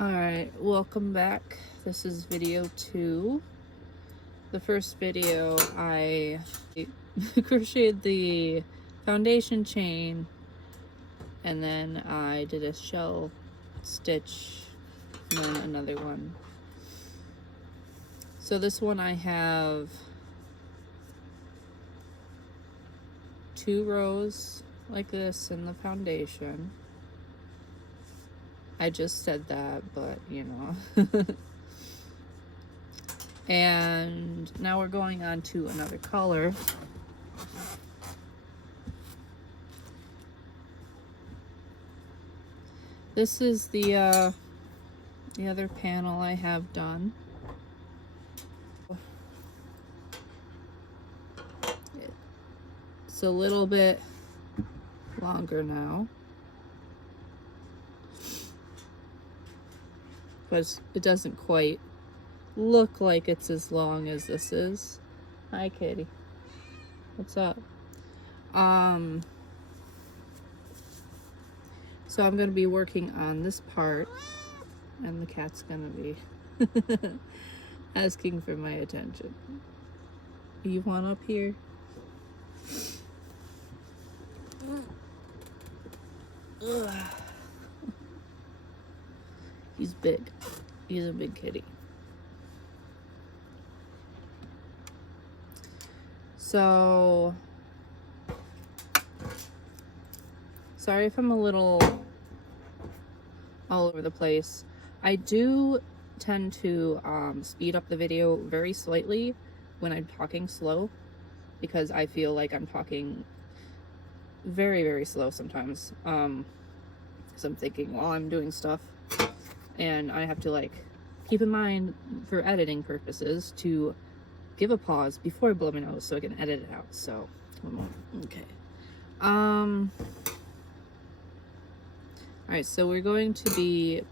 Alright, welcome back. This is video 2. The first video I crocheted the foundation chain and then I did a shell stitch and then another one. So this one I have 2 rows like this in the foundation. I just said that, but you know. And now we're going on to another color. This is the other panel I have done. It's a little bit longer now, but it doesn't quite look like it's as long as this is. Hi, Kitty. What's up? So I'm going to be working on this part, and the cat's going to be asking for my attention. You want up here? Ugh. He's big. He's a big kitty. So, sorry if I'm a little all over the place. I do tend to speed up the video very slightly when I'm talking slow, because I feel like I'm talking very, very slow sometimes. Because I'm thinking while I'm doing stuff, and I have to like keep in mind for editing purposes to give a pause before I blow my nose so I can edit it out. So, okay. Alright, so we're going to be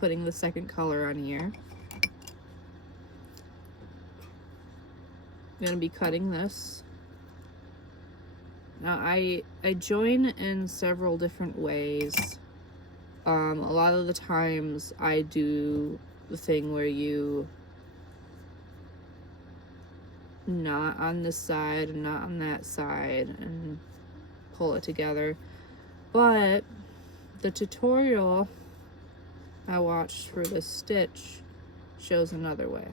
putting the second color on here. I'm going to be cutting this. Now, I join in several different ways. A lot of the times I do the thing where you knot on this side and not on that side and pull it together. But the tutorial I watched for this stitch shows another way.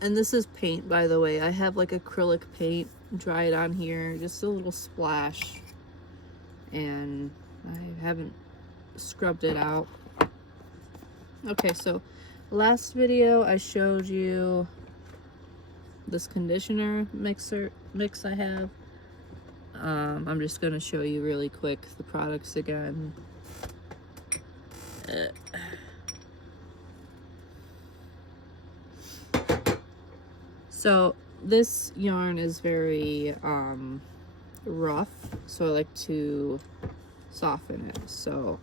And this is paint, by the way. I have like acrylic paint dried on here, just a little splash, and I haven't scrubbed it out. Okay, so last video I showed you this conditioner mix I have. I'm just gonna show you really quick the products again. So this yarn is very rough, so I like to soften it. So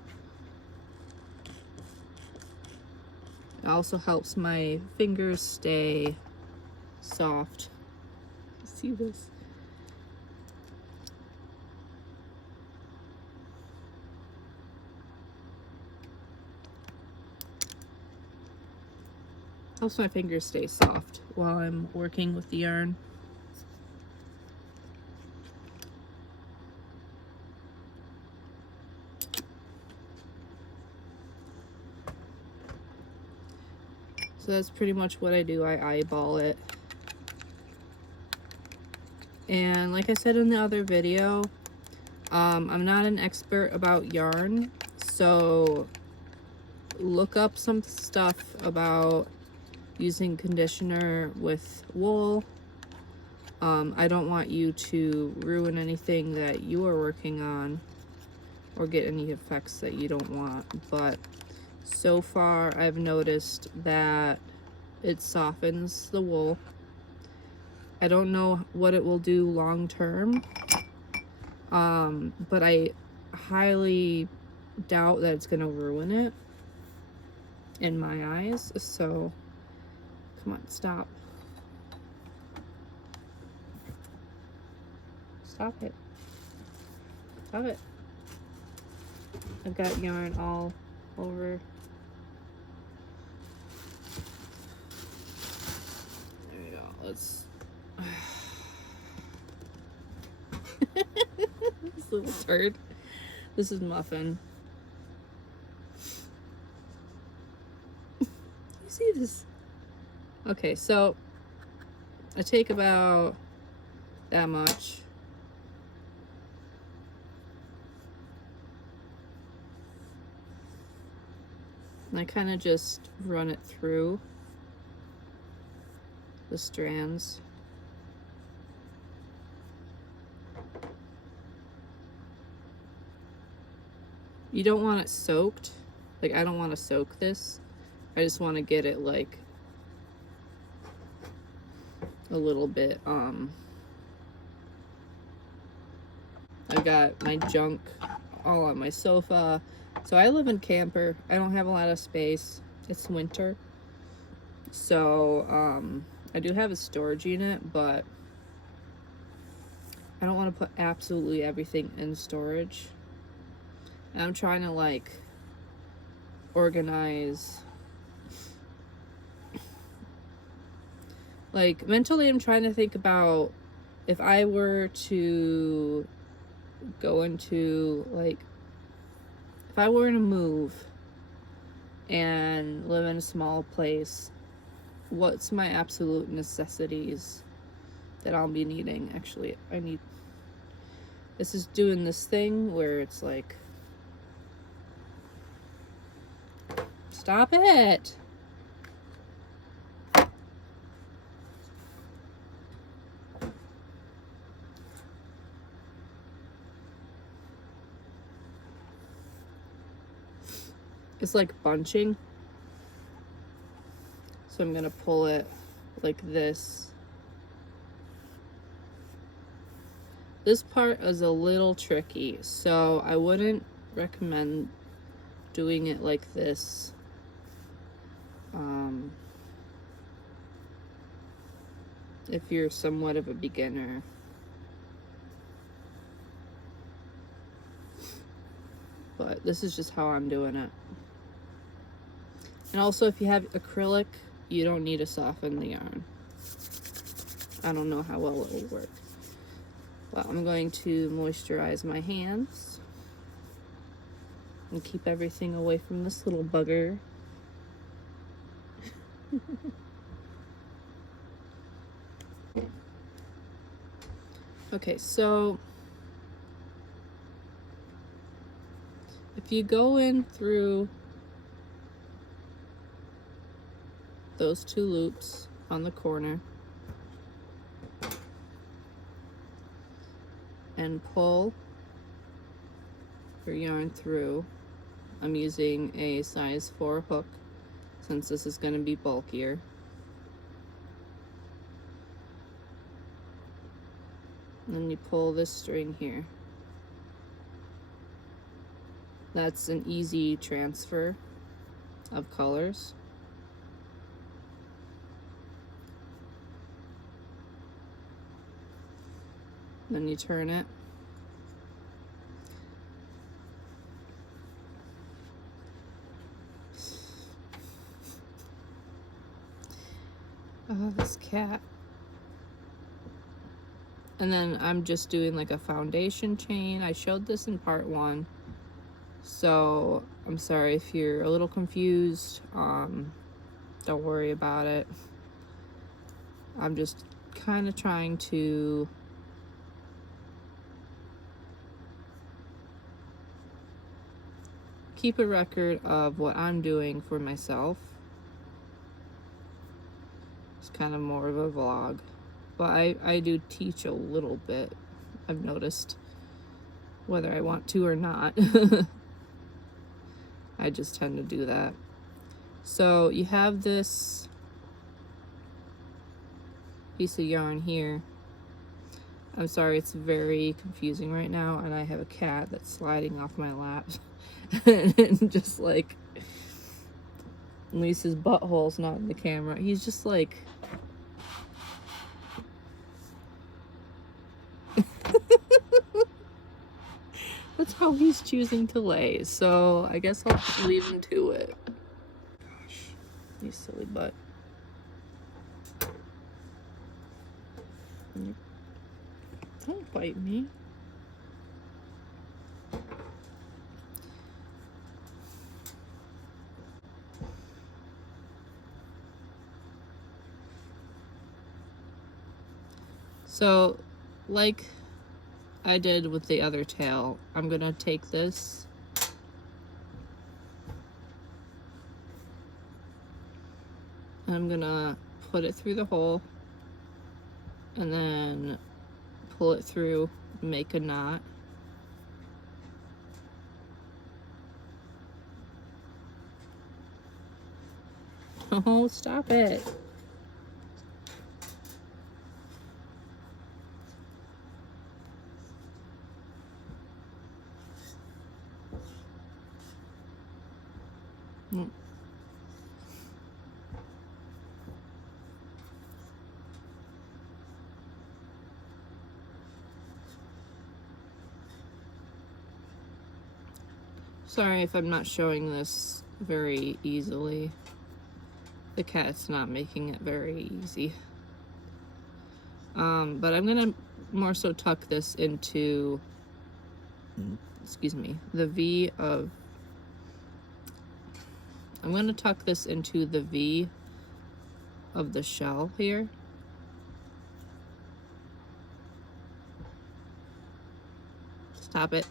it also helps my fingers stay soft. See this? Helps my fingers stay soft while I'm working with the yarn. So that's pretty much what I do. I eyeball it. And like I said in the other video, I'm not an expert about yarn, so look up some stuff about using conditioner with wool. I don't want you to ruin anything that you are working on or get any effects that you don't want, but so far I've noticed that it softens the wool. I don't know what it will do long term, but I highly doubt that it's gonna ruin it in my eyes. So come on, stop. Stop it. Stop it. I've got yarn all over. There we go. Let's... This little turd. This is Muffin. You see this? Okay, so I take about that much. And I kind of just run it through the strands. You don't want it soaked. Like, I don't want to soak this. I just want to get it like a little bit, I got my junk all on my sofa. So I live in camper. I don't have a lot of space. It's winter. So, I do have a storage unit, but I don't want to put absolutely everything in storage. And I'm trying to like organize, like mentally I'm trying to think about if I were to go into like, if I were to move and live in a small place, what's my absolute necessities that I'll be needing? Actually, this is doing this thing where it's like, stop it! It's like bunching. So I'm gonna pull it like this. This part is a little tricky, so I wouldn't recommend doing it like this. If you're somewhat of a beginner. But this is just how I'm doing it. And also, if you have acrylic, you don't need to soften the yarn. I don't know how well it will work. But I'm going to moisturize my hands and keep everything away from this little bugger. Okay, so if you go in through those two loops on the corner and pull your yarn through, I'm using a size 4 hook since this is going to be bulkier. And then you pull this string here. That's an easy transfer of colors. Then you turn it. Oh, this cat. And then I'm just doing like a foundation chain. I showed this in part 1. So I'm sorry if you're a little confused. Don't worry about it. I'm just kind of trying to keep a record of what I'm doing for myself. It's kind of more of a vlog. But I do teach a little bit, I've noticed, whether I want to or not. I just tend to do that. So you have this piece of yarn here. I'm sorry, it's very confusing right now, and I have a cat that's sliding off my lap. And just like, at least his butthole's not in the camera. He's just like... that's how he's choosing to lay. So I guess I'll just leave him to it. Gosh, you silly butt. Don't bite me. So, like I did with the other tail, I'm gonna take this and I'm gonna put it through the hole and then pull it through, make a knot. Oh, stop it. Sorry if I'm not showing this very easily. The cat's not making it very easy. But I'm gonna more so tuck this into, excuse me, the V of, I'm gonna tuck this into the V of the shell here. Stop it.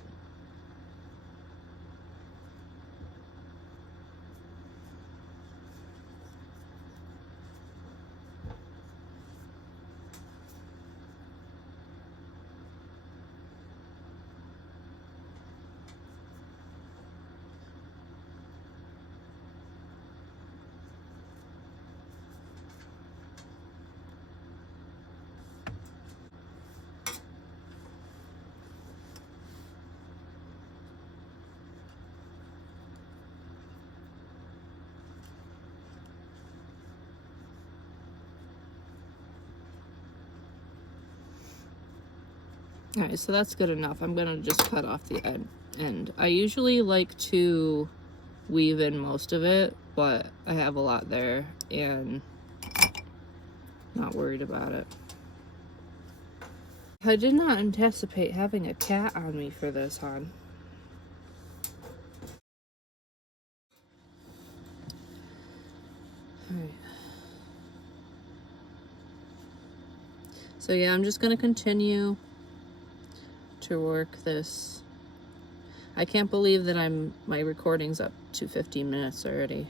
Alright, so that's good enough. I'm gonna just cut off the end. I usually like to weave in most of it, but I have a lot there and not worried about it. I did not anticipate having a cat on me for this, hon. Alright. So yeah, I'm just gonna continue to work this. I can't believe that my recording's up to 15 minutes already.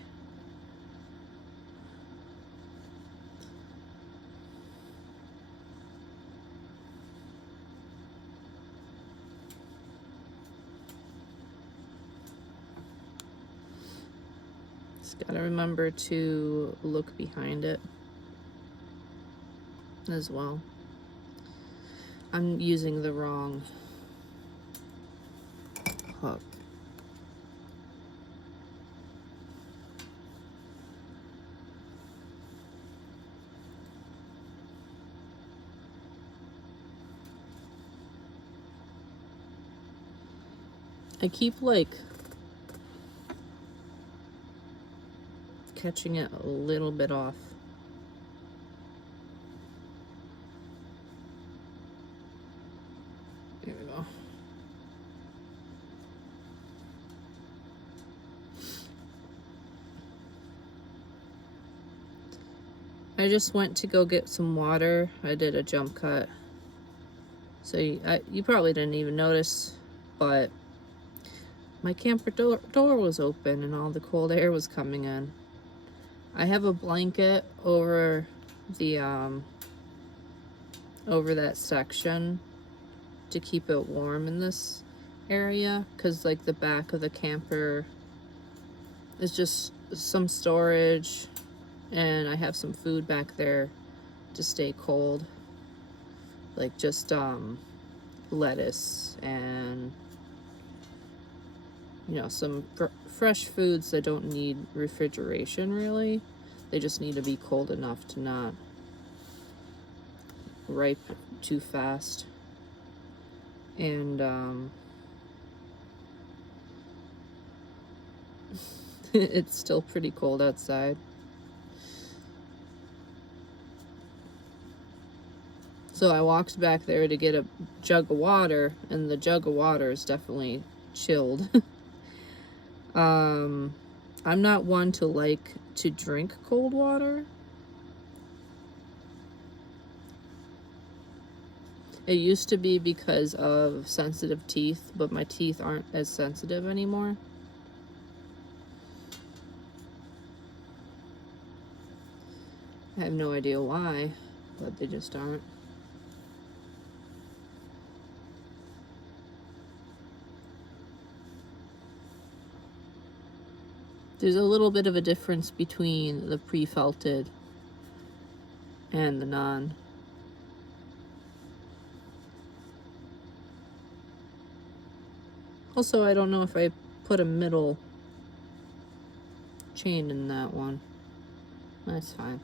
Just gotta remember to look behind it as well. I'm using the wrong hook. I keep like catching it a little bit off. There we go. I just went to go get some water. I did a jump cut. So you probably didn't even notice, but my camper door was open and all the cold air was coming in. I have a blanket over the over that section to keep it warm in this area, because like the back of the camper is just some storage and I have some food back there to stay cold, like just lettuce and some fresh foods that don't need refrigeration really. They just need to be cold enough to not ripe too fast. And It's still pretty cold outside. So I walked back there to get a jug of water, and the jug of water is definitely chilled. I'm not one to like to drink cold water. It used to be because of sensitive teeth, but my teeth aren't as sensitive anymore. I have no idea why, but they just aren't. There's a little bit of a difference between the pre-felted and the non. Also, I don't know if I put a middle chain in that one. That's fine.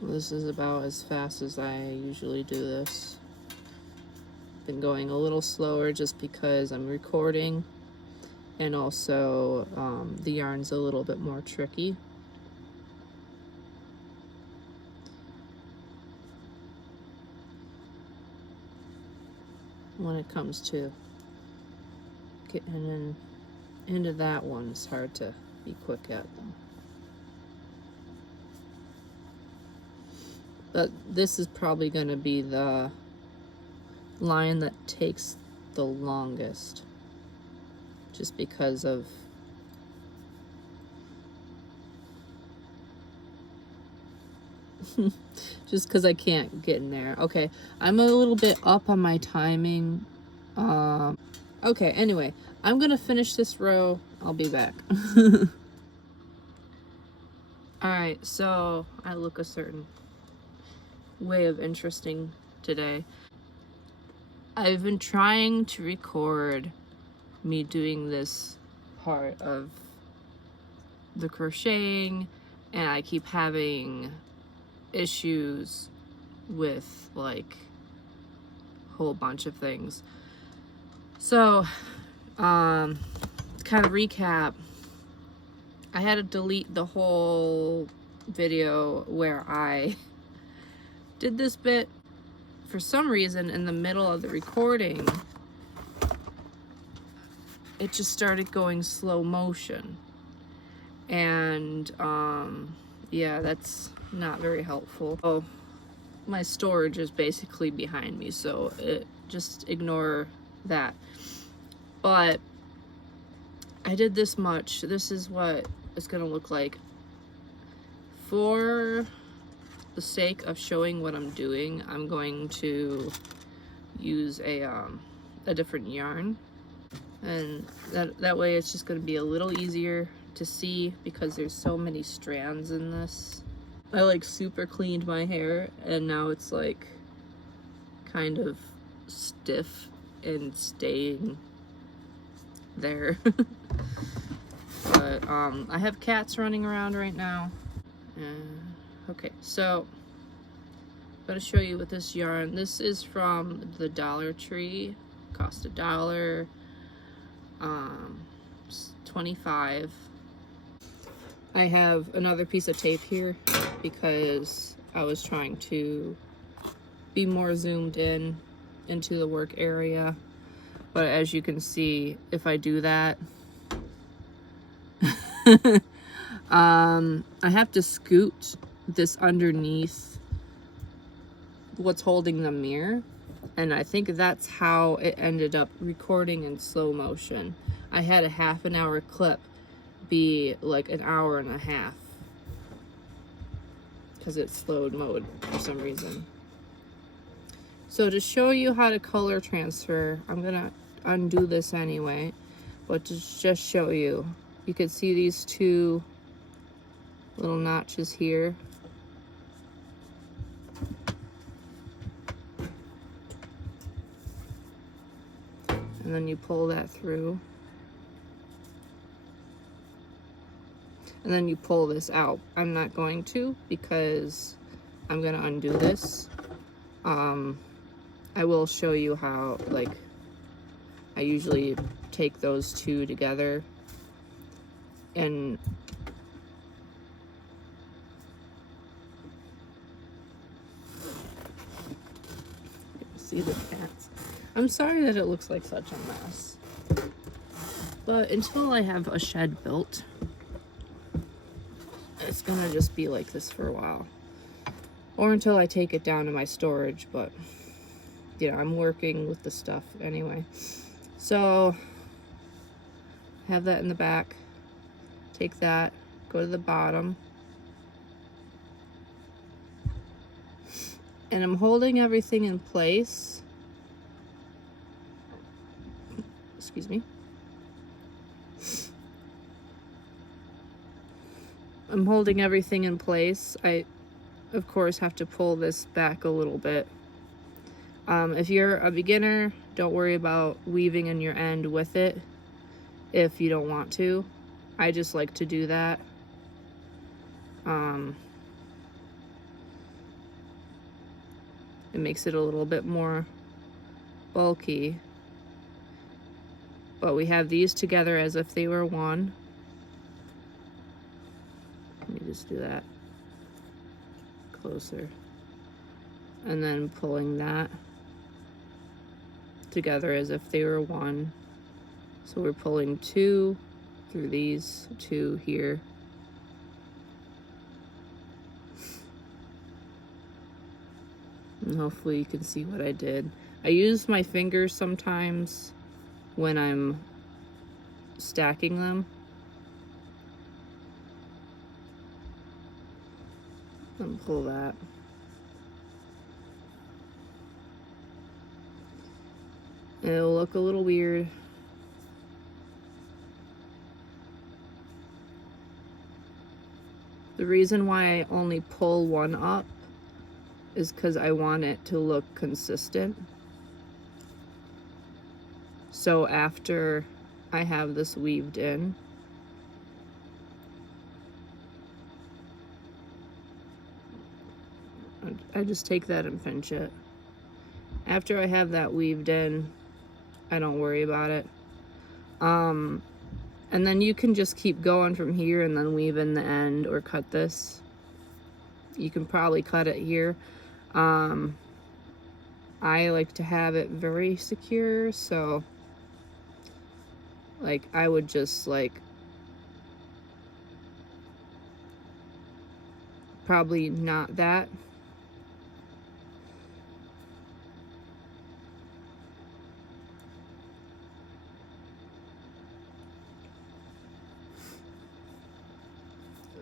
This is about as fast as I usually do this. Been going a little slower just because I'm recording, and also the yarn's a little bit more tricky. When it comes to getting into that one, it's hard to be quick at them. But this is probably going to be the line that takes the longest, just because of just because I can't get in there. Okay, I'm a little bit up on my timing. Okay, anyway, I'm gonna finish this row. I'll be back. Alright, so I look a certain way of interesting today. I've been trying to record me doing this part of the crocheting, and I keep having issues with like a whole bunch of things. So to kind of recap, I had to delete the whole video where I did this bit. For some reason, in the middle of the recording, it just started going slow motion, and yeah, that's not very helpful. Oh, my storage is basically behind me, so just ignore that. But I did this much. This is what it's gonna look like. For the sake of showing what I'm doing, I'm going to use a different yarn, and that way it's just going to be a little easier to see because there's so many strands in this. I like super cleaned my hair, and now it's like kind of stiff and staying there. But I have cats running around right now. Okay, so I'm going to show you with this yarn. This is from the Dollar Tree. Cost $1. 25. I have another piece of tape here because I was trying to be more zoomed in into the work area. But as you can see, if I do that, I have to scoot this underneath what's holding the mirror, and I think that's how it ended up recording in slow motion. I had a half an hour clip be like an hour and a half because it's slowed mode for some reason. So to show you how to color transfer, I'm gonna undo this anyway, but to just show you, you can see these two little notches here. And then you pull that through. And then you pull this out. I'm not going to because I'm gonna undo this. I will show you how, like, I usually take those two together and see the cats. I'm sorry that it looks like such a mess, but until I have a shed built, it's gonna just be like this for a while, or until I take it down to my storage. But you know, I'm working with the stuff anyway. So have that in the back, take that, go to the bottom, and I'm holding everything in place. Excuse me. I'm holding everything in place. I, of course, have to pull this back a little bit. If you're a beginner, don't worry about weaving in your end with it if you don't want to. I just like to do that. It makes it a little bit more bulky. But we have these together as if they were one. Let me just do that closer. And then pulling that together as if they were one. So we're pulling two through these two here. And hopefully you can see what I did. I use my fingers sometimes when I'm stacking them. And pull that. It'll look a little weird. The reason why I only pull one up is because I want it to look consistent. So after I have this weaved in, I just take that and pinch it. After I have that weaved in, I don't worry about it. And then you can just keep going from here and then weave in the end or cut this. You can probably cut it here. I like to have it very secure, so like I would just like probably not that.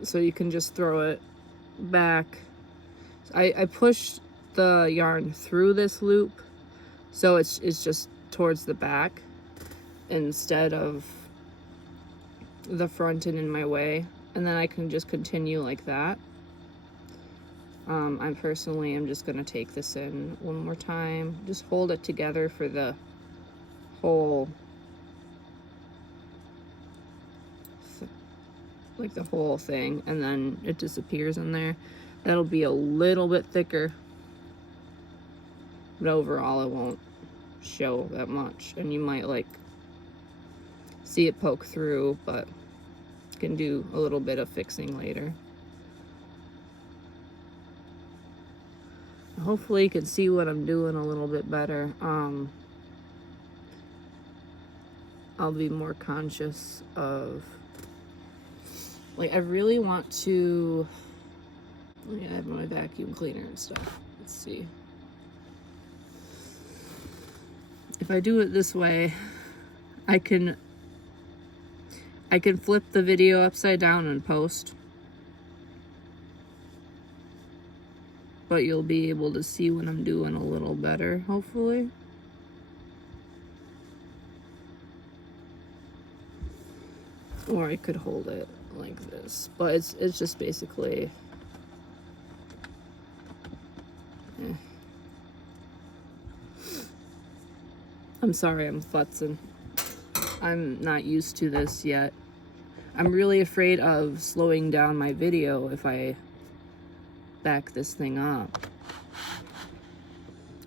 So you can just throw it back. I push the yarn through this loop, so it's just towards the back instead of the front and in my way, and then I can just continue like that. I personally am just gonna take this in one more time, just hold it together for the whole, like the whole thing, and then it disappears in there. That'll be a little bit thicker, but overall it won't show that much, and you might like see it poke through, but you can do a little bit of fixing later. Hopefully you can see what I'm doing a little bit better. I'll be more conscious of, like, I really want to, I have my vacuum cleaner and stuff. Let's see. If I do it this way, I can flip the video upside down and post. But you'll be able to see what I'm doing a little better, hopefully. Or I could hold it like this, but it's just basically, I'm sorry, I'm futzing. I'm not used to this yet. I'm really afraid of slowing down my video if I back this thing up.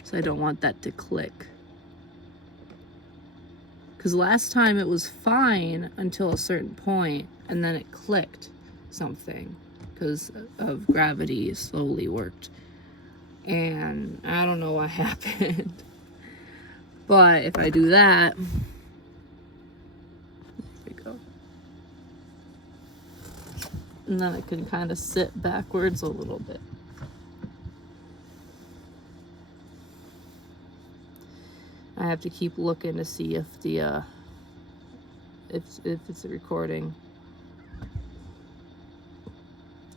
So I don't want that to click. Because last time it was fine until a certain point, and then it clicked something because of gravity slowly worked. And I don't know what happened. But if I do that, there we go. And then I can kind of sit backwards a little bit. I have to keep looking to see if the if it's a recording.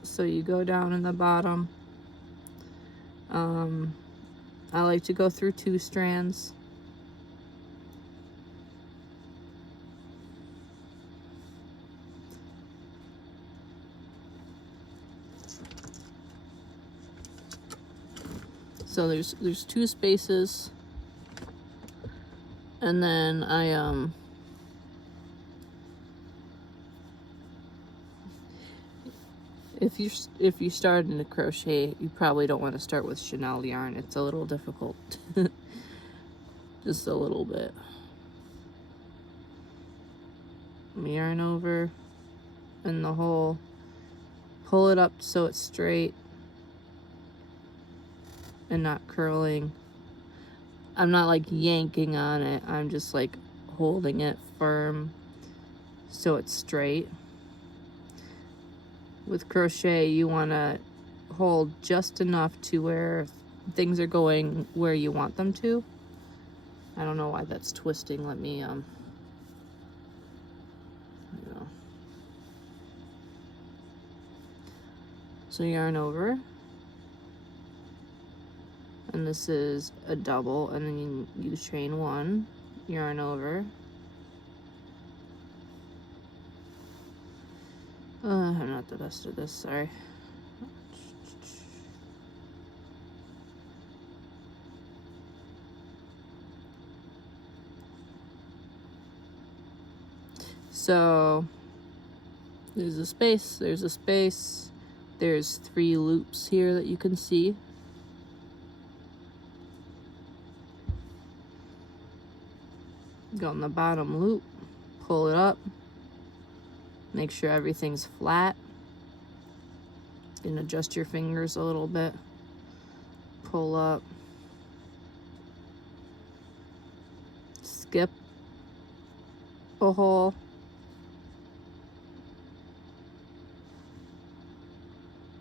So you go down in the bottom. I like to go through 2 strands. So there's 2 spaces. And then I if you start in a crochet, you probably don't want to start with chenille yarn. It's a little difficult. Just a little bit. Yarn over in the hole. Pull it up so it's straight and not curling. I'm not like yanking on it. I'm just like holding it firm so it's straight. With crochet, you want to hold just enough to where things are going where you want them to. I don't know why that's twisting. Let me so yarn over. And this is a double, and then you chain 1, yarn over. I'm not the best at this, sorry. So there's a space, there's a space, there's 3 loops here that you can see. Go in the bottom loop, pull it up, make sure everything's flat, and adjust your fingers a little bit, pull up, skip a hole,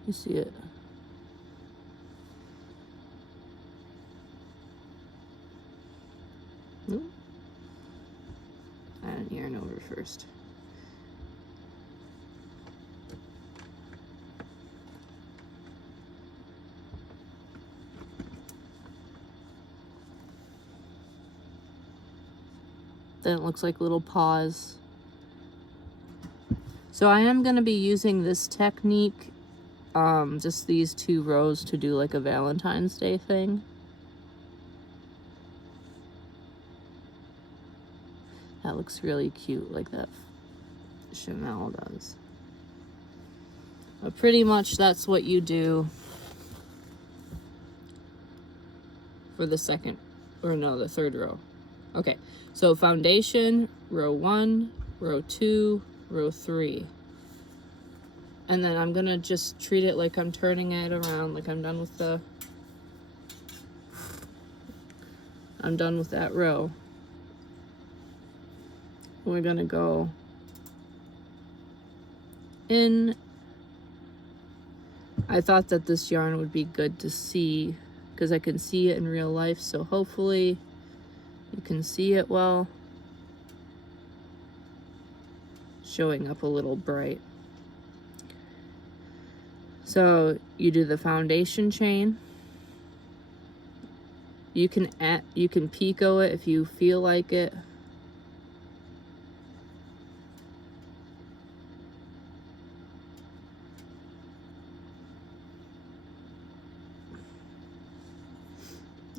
you see it. Nope. And yarn over first. Then it looks like little paws. So I am going to be using this technique, just these 2 rows, to do like a Valentine's Day thing. That looks really cute, like that chenille does. But pretty much that's what you do for the the 3rd row. Okay, so foundation, row 1, row 2, row 3. And then I'm gonna just treat it like I'm turning it around, like I'm done with that row. We're gonna go in. I thought that this yarn would be good to see because I can see it in real life, so hopefully you can see it well. Showing up a little bright. So you do the foundation chain. You can picot it if you feel like it.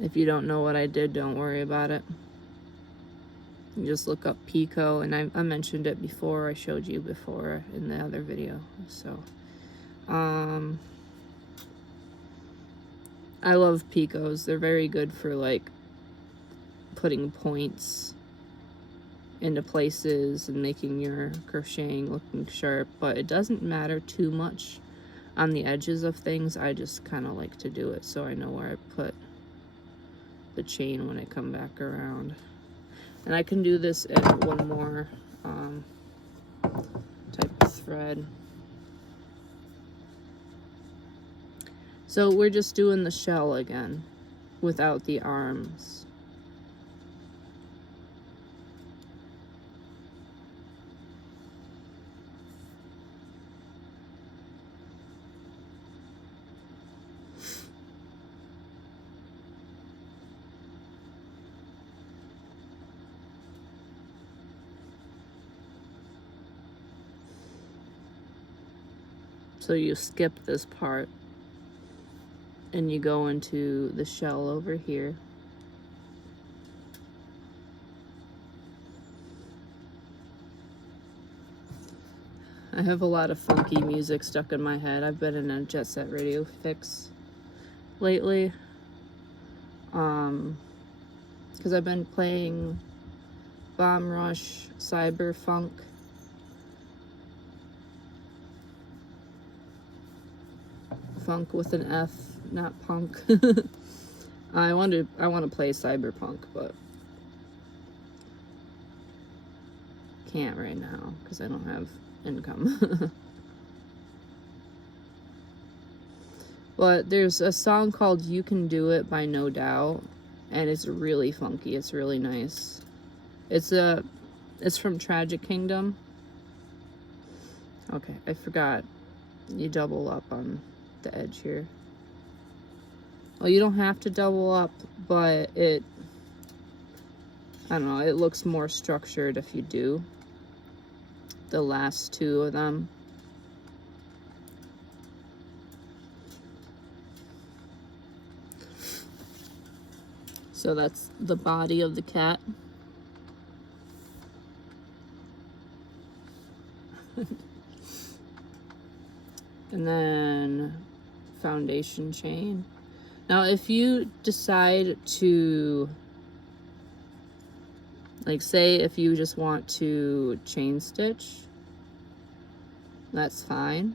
If you don't know what I did, don't worry about it. You just look up picot, and I mentioned it before. I showed you before in the other video. So, I love Picos. They're very good for like putting points into places and making your crocheting looking sharp, but it doesn't matter too much on the edges of things. I just kind of like to do it so I know where I put the chain when I come back around. And I can do this in one more type of thread. So we're just doing the shell again without the arms. So you skip this part and you go into the shell over here. I have a lot of funky music stuck in my head. I've been in a Jet Set Radio fix lately. Because I've been playing Bomb Rush, Cyberfunk. Funk with an F, not punk. I want to play Cyberpunk, but can't right now because I don't have income. But there's a song called You Can Do It by No Doubt, and it's really funky. It's really nice. It's from Tragic Kingdom. Okay, I forgot. You double up on the edge here. Well, you don't have to double up, but I don't know, it looks more structured if you do. The last two of them. So that's the body of the cat. And then foundation chain. Now, if you decide to, like, say if you just want to chain stitch, that's fine.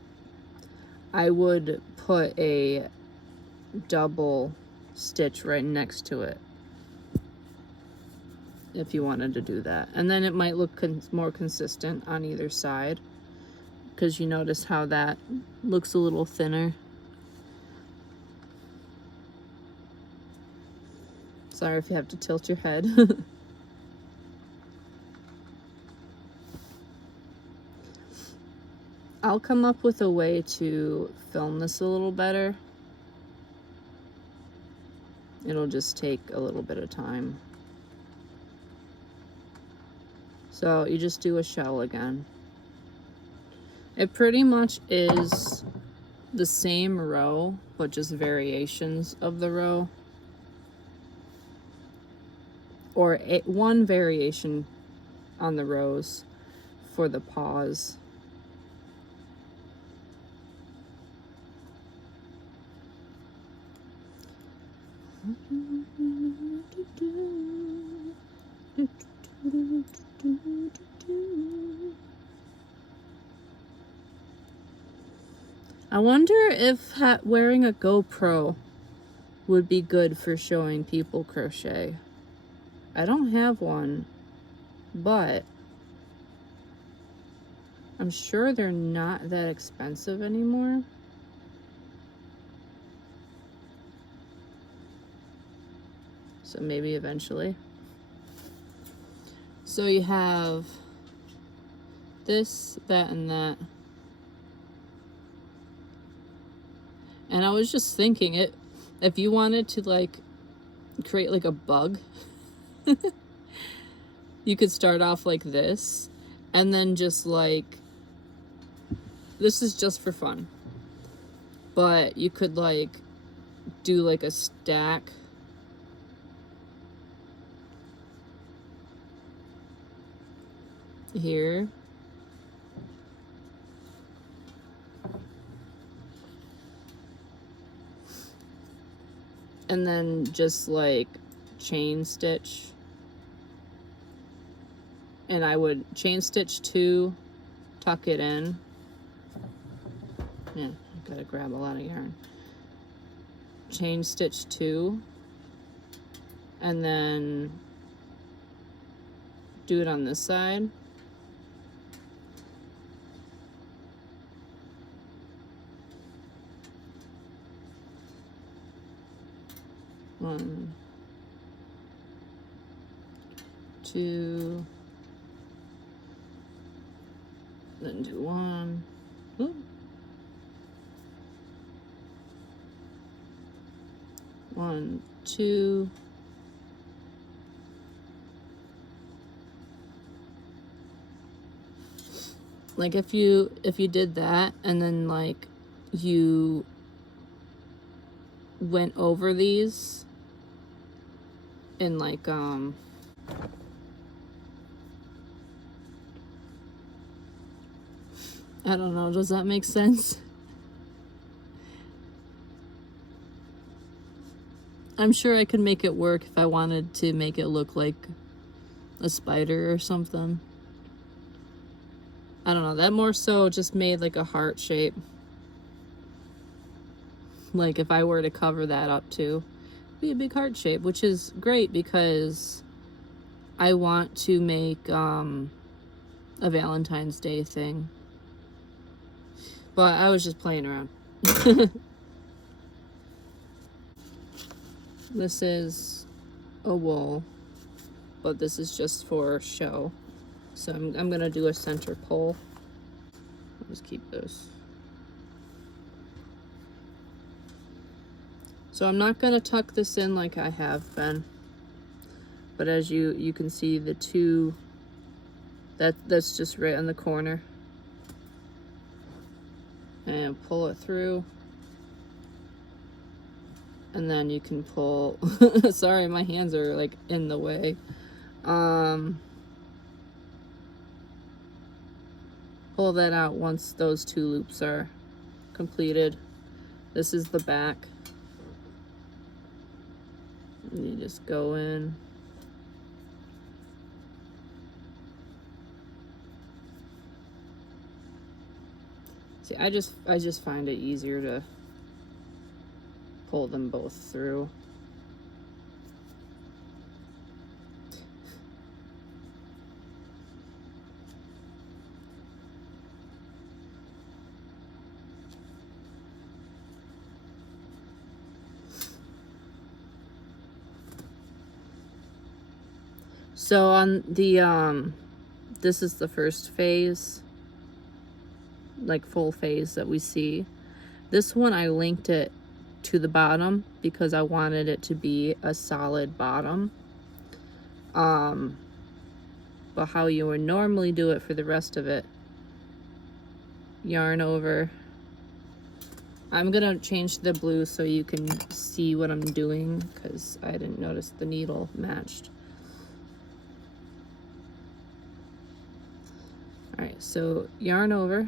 I would put a double stitch right next to it if you wanted to do that. And then it might look more consistent on either side, because you notice how that looks a little thinner. Sorry if you have to tilt your head. I'll come up with a way to film this a little better. It'll just take a little bit of time. So you just do a shell again. It pretty much is the same row, but just variations of the row. Or one variation on the rows for the paws. I wonder if wearing a GoPro would be good for showing people crochet. I don't have one, but I'm sure they're not that expensive anymore. So maybe eventually. So you have this, that, and that. And I was just thinking, if you wanted to like create like a bug, you could start off like this, and then just like, this is just for fun, but you could like do like a stack here. and then just like chain stitch. And I would chain stitch 2, tuck it in. Yeah, I gotta grab a lot of yarn. Chain stitch 2, and then do it on this side. One, 2, then do 1. Ooh. 1, 2. Like if you did that and then like you went over these in like I don't know, does that make sense? I'm sure I could make it work if I wanted to make it look like a spider or something. I don't know, that more so just made like a heart shape. Like if I were to cover that up too, it'd be a big heart shape, which is great because I want to make a Valentine's Day thing. But I was just playing around. This is a wool, but this is just for show. So I'm gonna do a center pull. I'll just keep this. So I'm not gonna tuck this in like I have been, but as you can see, the 2 that's just right on the corner, and pull it through. And then you can pull, sorry, my hands are like in the way. Pull that out once those 2 loops are completed. This is the back. And you just go in. See, I just find it easier to pull them both through. So on the this is the first phase, like full phase that we see. This one I linked it to the bottom because I wanted it to be a solid bottom. But how you would normally do it for the rest of it, yarn over. I'm gonna change the blue so you can see what I'm doing because I didn't notice the needle matched. All right, so yarn over.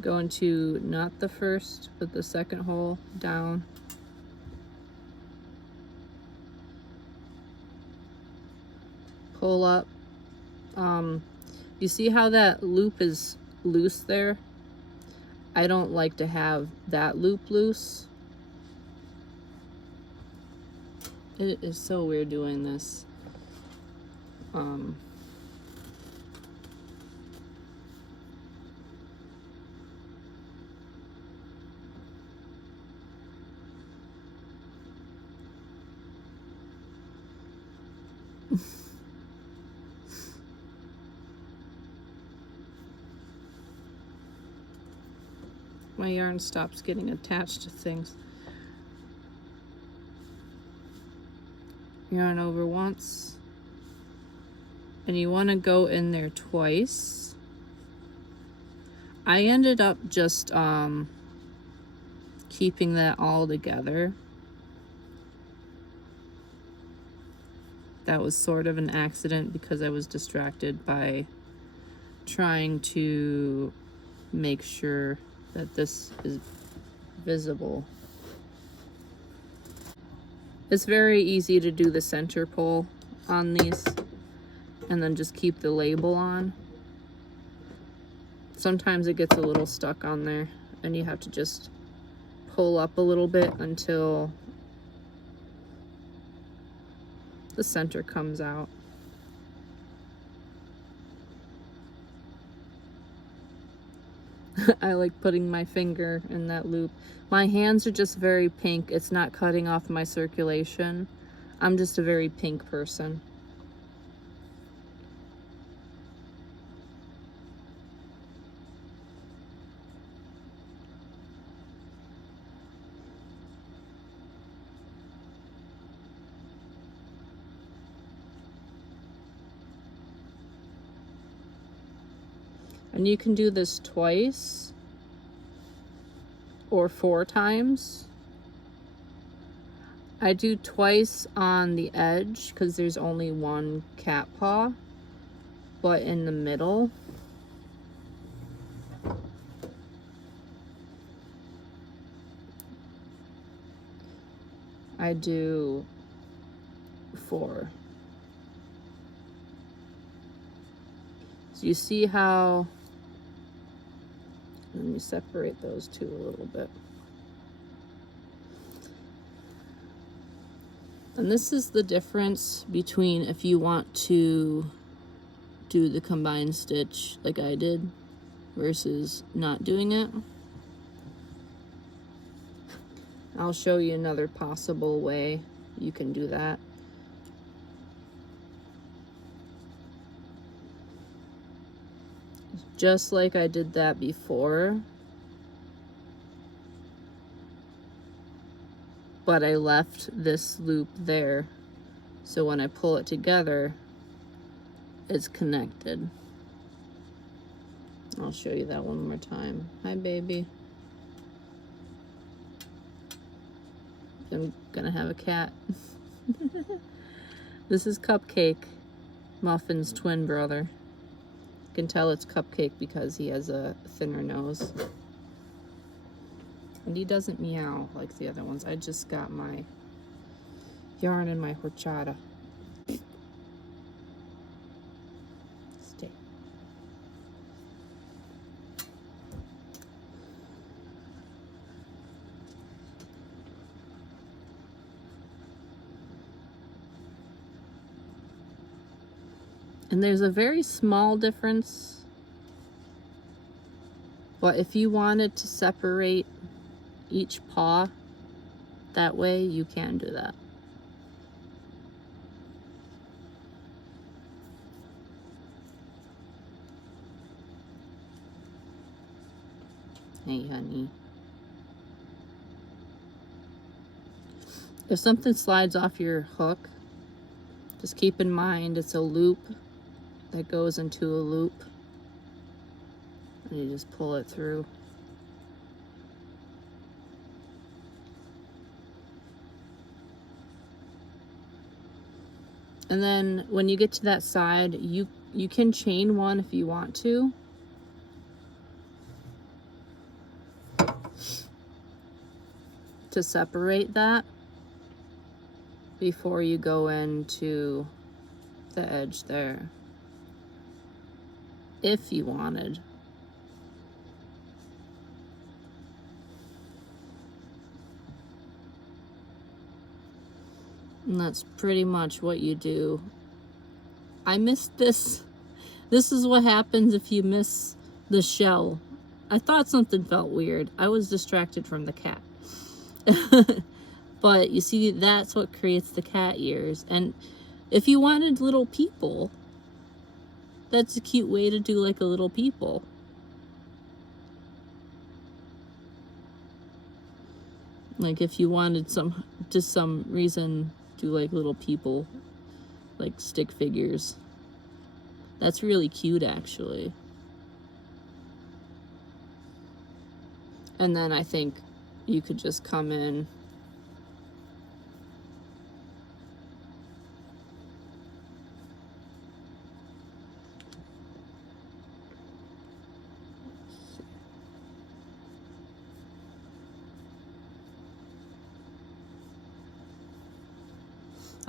Go into not the first, but the second hole down. Pull up. You see how that loop is loose there? I don't like to have that loop loose. It is so weird doing this. My yarn stops getting attached to things. Yarn over once, and you want to go in there twice. I ended up just keeping that all together. That was sort of an accident because I was distracted by trying to make sure that this is visible. It's very easy to do the center pull on these and then just keep the label on. Sometimes it gets a little stuck on there and you have to just pull up a little bit until the center comes out. I like putting my finger in that loop. My hands are just very pink. It's not cutting off my circulation. I'm just a very pink person. And you can do this twice or 4 times. I do twice on the edge because there's only one cat paw, but in the middle, I do 4. So you see how, let me separate those two a little bit. And this is the difference between if you want to do the combined stitch like I did versus not doing it. I'll show you another possible way you can do that. Just like I did that before, but I left this loop there, so when I pull it together, it's connected. I'll show you that one more time. Hi, baby. I'm gonna have a cat. This is Cupcake, Muffin's twin brother. You can tell it's Cupcake because he has a thinner nose. And he doesn't meow like the other ones. I just got my yarn and my horchata. Stay. And there's a very small difference, but if you wanted to separate each paw that way, you can do that. Hey, honey. If something slides off your hook, just keep in mind it's a loop that goes into a loop, and you just pull it through. And then when you get to that side, you can chain one if you want to. To separate that before you go into the edge there, if you wanted. And that's pretty much what you do. I missed this. This is what happens if you miss the shell. I thought something felt weird. I was distracted from the cat. But you see, that's what creates the cat ears. And if you wanted little people, that's a cute way to do like a little people. Like if you wanted just some reason, do like little people, like stick figures. That's really cute, actually. And then I think you could just come in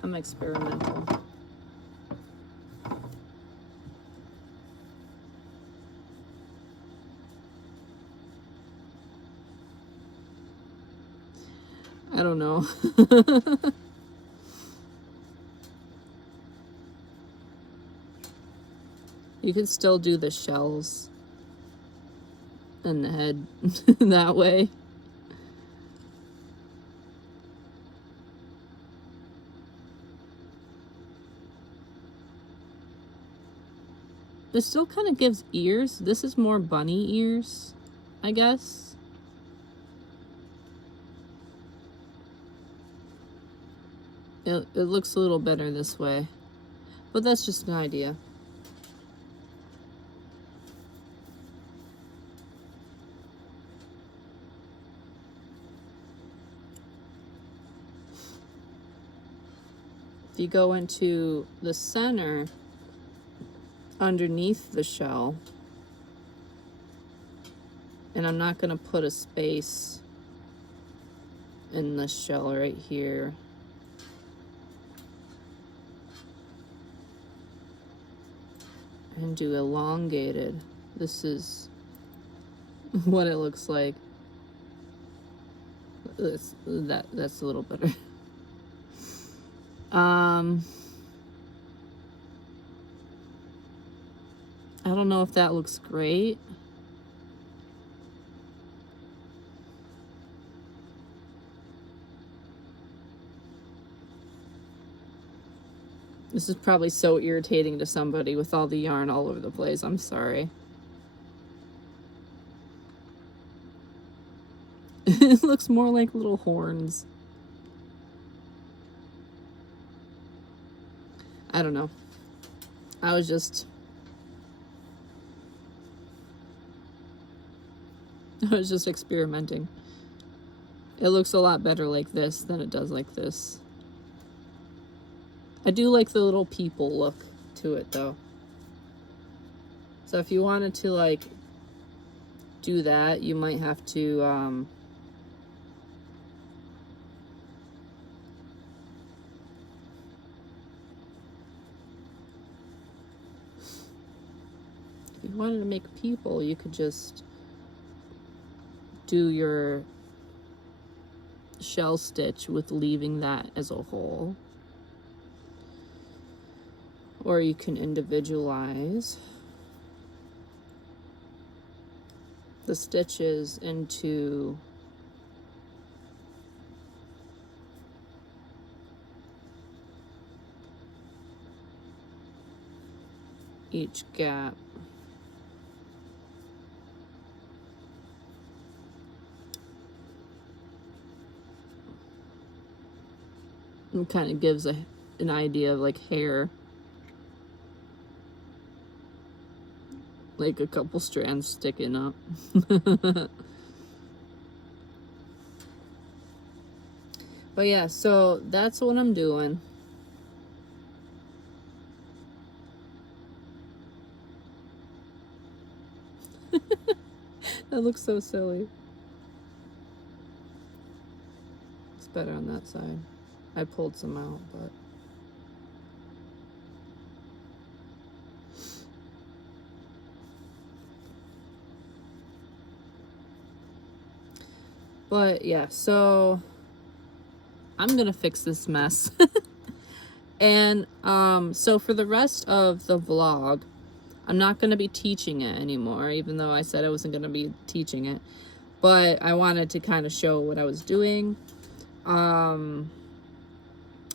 I'm experimental. I don't know. You could still do the shells and the head that way. This still kind of gives ears. This is more bunny ears, I guess. It looks a little better this way, but that's just an idea. If you go into the center, underneath the shell, and I'm not going to put a space in the shell right here. And do elongated. This is what it looks like. That's a little better. I don't know if that looks great. This is probably so irritating to somebody with all the yarn all over the place. I'm sorry. It looks more like little horns. I don't know. I was just experimenting. It looks a lot better like this than it does like this. I do like the little people look to it though. So if you wanted to like do that, you might have to if you wanted to make people, you could just do your shell stitch with leaving that as a whole. Or you can individualize the stitches into each gap. It kind of gives an idea of like hair. Like a couple strands sticking up. But yeah, so that's what I'm doing. That looks so silly. It's better on that side. I pulled some out, but yeah, so I'm gonna fix this mess. And so for the rest of the vlog, I'm not gonna be teaching it anymore, even though I said I wasn't gonna be teaching it, but I wanted to kind of show what I was doing.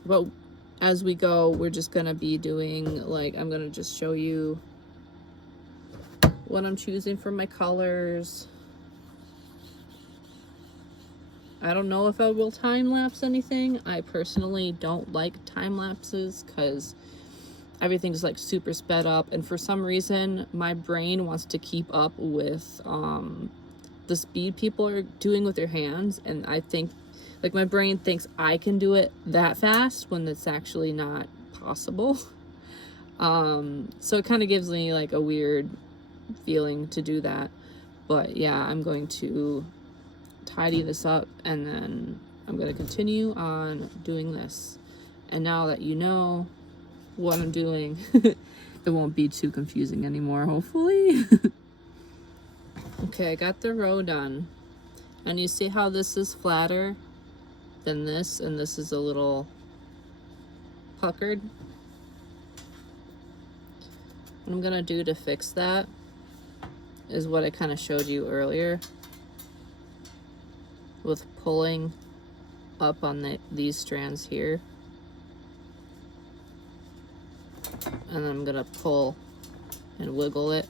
But as we go, we're just gonna be doing, like, I'm gonna just show you what I'm choosing for my colors. I don't know if I will time-lapse anything. I personally don't like time-lapses because everything's like super sped up, and for some reason my brain wants to keep up with the speed people are doing with their hands, and I think, like, my brain thinks I can do it that fast when it's actually not possible. So it kind of gives me like a weird feeling to do that. But yeah, I'm going to tidy this up, and then I'm going to continue on doing this. And now that you know what I'm doing, it won't be too confusing anymore, hopefully. Okay, I got the row done. And you see how this is flatter than this, and this is a little puckered? What I'm gonna do to fix that is what I kind of showed you earlier with pulling up on these strands here. And then I'm gonna pull and wiggle it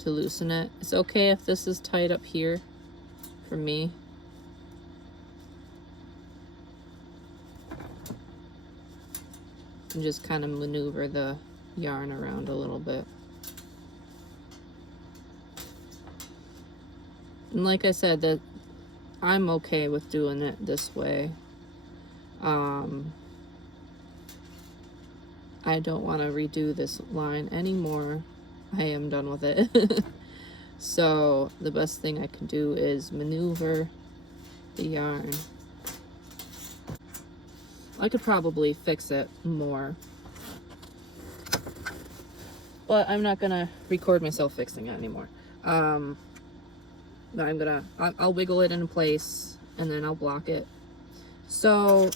to loosen it. It's okay if this is tight up here for me. And just kind of maneuver the yarn around a little bit. And like I said, that I'm okay with doing it this way. I don't want to redo this line anymore. I am done with it. So the best thing I can do is maneuver the yarn. I could probably fix it more, but I'm not gonna record myself fixing it anymore. No, I'll wiggle it in place and then I'll block it. So,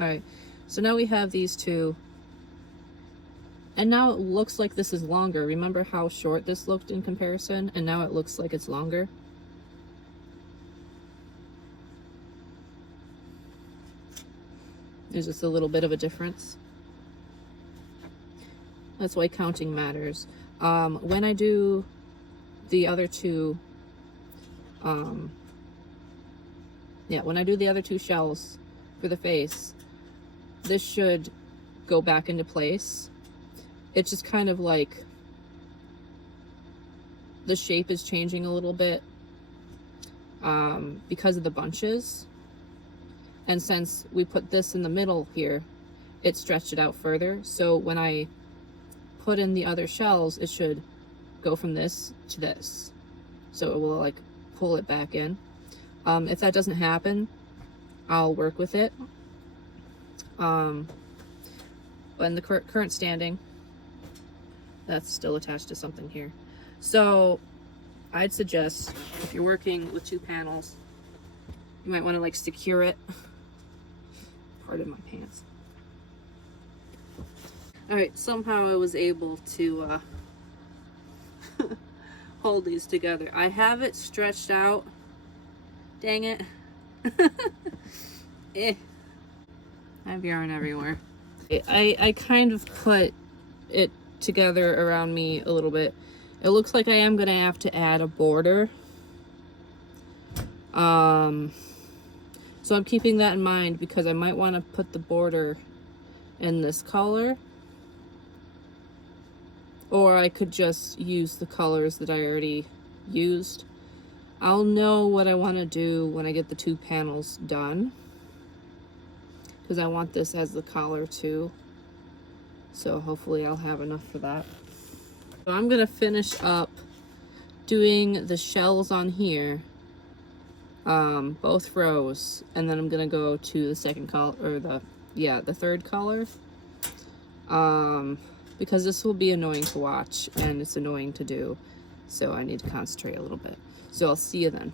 all right, so now we have these two, and now it looks like this is longer. Remember how short this looked in comparison, and now it looks like it's longer. There's just a little bit of a difference. That's why counting matters. When I do the other two, when I do the other two shells for the face, this should go back into place. It's just kind of like the shape is changing a little bit because of the bunches. And since we put this in the middle here, it stretched it out further. So when I put in the other shells, it should go from this to this. So it will like pull it back in. If that doesn't happen, I'll work with it. But in the current standing, that's still attached to something here. So I'd suggest if you're working with two panels, you might want to like secure it. Pardon my pants. All right, somehow I was able to hold these together. I have it stretched out. Dang it. I have yarn everywhere. I kind of put it together around me a little bit. It looks like I am gonna have to add a border. So I'm keeping that in mind because I might want to put the border in this color. Or I could just use the colors that I already used. I'll know what I want to do when I get the two panels done, because I want this as the collar too. So hopefully I'll have enough for that. So I'm going to finish up doing the shells on here, both rows, and then I'm going to go to the second collar, or the third collar. Because this will be annoying to watch and it's annoying to do, so I need to concentrate a little bit. So I'll see you then.